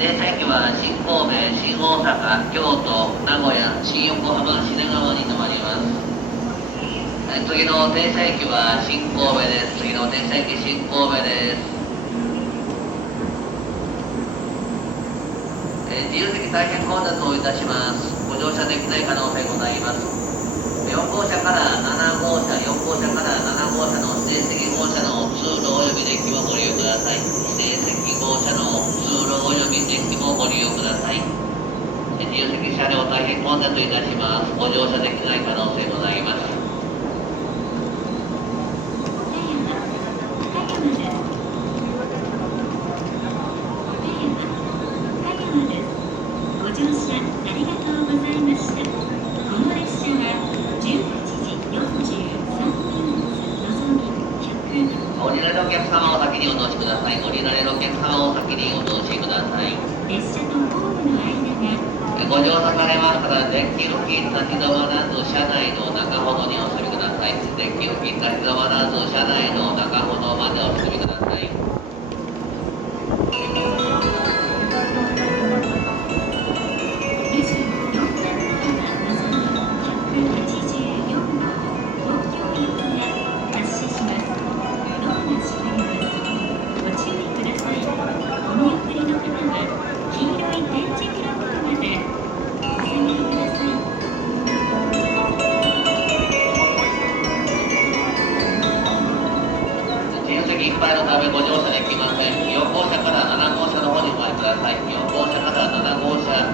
停車駅は新神戸、新大阪、京都、名古屋、新横浜、品川に停まります。次の停車駅は新神戸です。次の停車駅新神戸です。自由席大変混雑をいたします。ご乗車できない可能性ございます。4号車から7号車、4号車から7号車の指定席号車の通路およびデッキをご利用ください。指定席号車の通路およびデッキもご利用ください。自由席車両大変混雑いたします。ご乗車できない可能性ございます。ご乗車ありがとうございました。この列車は18時43分のぞみ100。降りられるお客様を先にお乗しください。降りられるお客様を先にお乗しください。列車とホームの間がご乗車されましたら、デッキ付近立ち止まらず、車内の中ほどにお進みください。デッキ付近立ち止まらず、車内の中ほどまでお進みください。いっぱいのためご乗車できません。4号車から7号車の方にお参りください。4号車から7号車、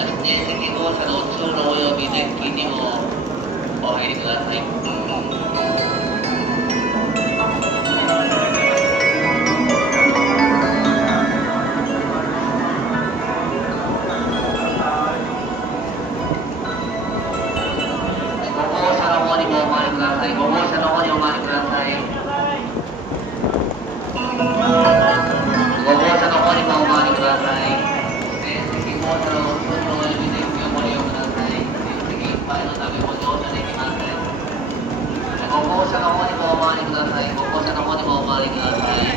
指定席号車の通路およびデッキにもお入りください。5号車の方にもお参りください。5号車の方にお参りください。5号車の方にもお回りください。指定席号車の通路およびデッキをご利用ください。指定席いっぱいのためご乗車できません。5号車の方にもお回りください。5号車の方にもお回りください。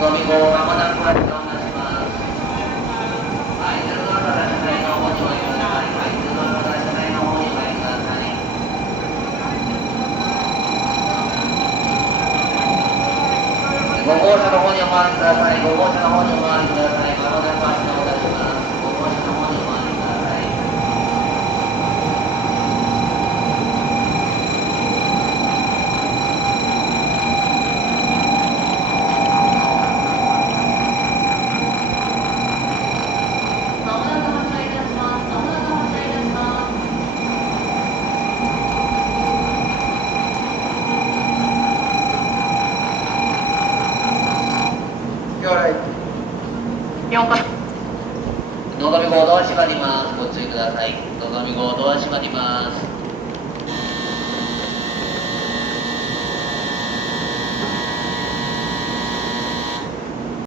ごみ号まもなく発車をいたします。アイドルの方車内の方にお入りください。アイドルの方車内の方にお入りください。5号車の方にお回りください。5号車の方にお回りください。まもなく発車をいたします。5号車の方にお回りください。まもなく発車いたします。まもなく発車いたします。のぞみ号ドア閉まります。ご注意ください。のぞみ号ドア閉まります。